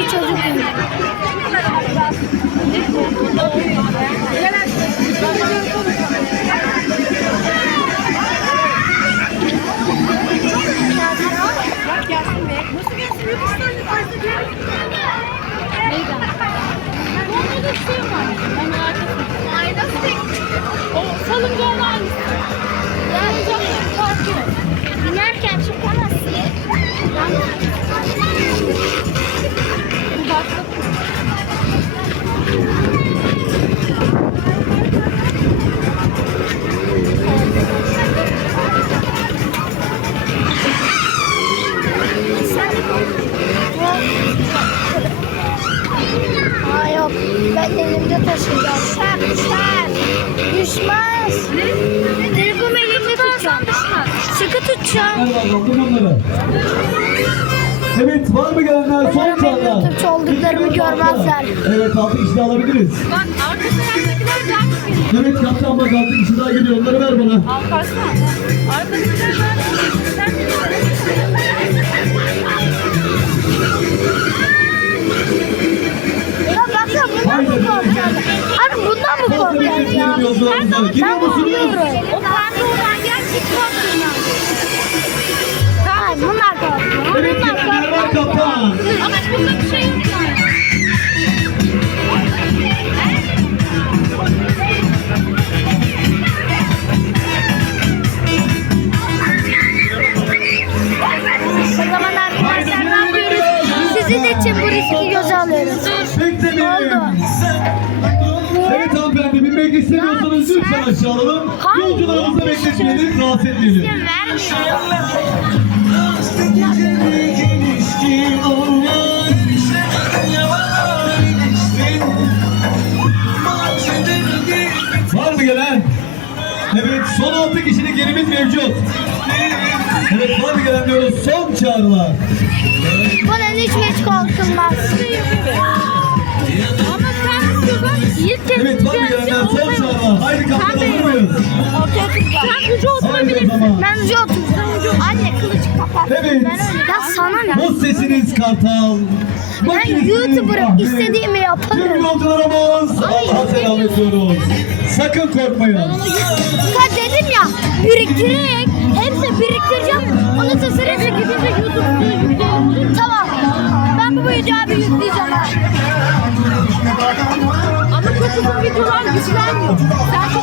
bir çocuk. Elimde taşıyacağım. Şak şak. Düşmez. Telefonumu elimde tutacağım. Sıkı tutacağım. Evet var mı gelenler son çağlar? YouTube'cu olduklarımı görmezler. Evet altı kişi de alabiliriz. Bak arka taraftakiler daha çok geliyor. Evet kaptan bak altı kişi daha geliyor onları ver bana. Al kaçma. Arkadakiler daha Giriyor Ben musunuz? O pembe olan. Hayır bunlar korkuyor. Evet Bunlar var korkuyor. kaptan. Ama bunda bir şey yok yani. Binmek istemiyorsanız lütfen aşağı alalım. Yolcularımızı bekletmeyelim, rahatsız etmeyelim. Var mı gelen? Evet son altı kişilik yerimiz mevcut. Evet var mı gelen diyoruz son çağrılar. Bunun hiç hiç korkulmaz. Ama sen diyorsun ilk Evet var ucu oturabilirsin. Ben ucu oturacağım. Anne kılıç kapat. Evet. Ben öyle. Ya sana ne? Bu sesiniz kartal. Ben YouTuber'ım. İstediğimi Tüm yaparım. yolcularımız Allah'a selam ediyoruz. Sakın korkmayın. Ya dedim ya biriktirerek hepsini biriktireceğim. Onun sesini de gidecek YouTube'da yükleyelim. Tamam. Ben bu videoyu bir yükleyeceğim. Ama çok uzun videolar güçlenmiyor. Sen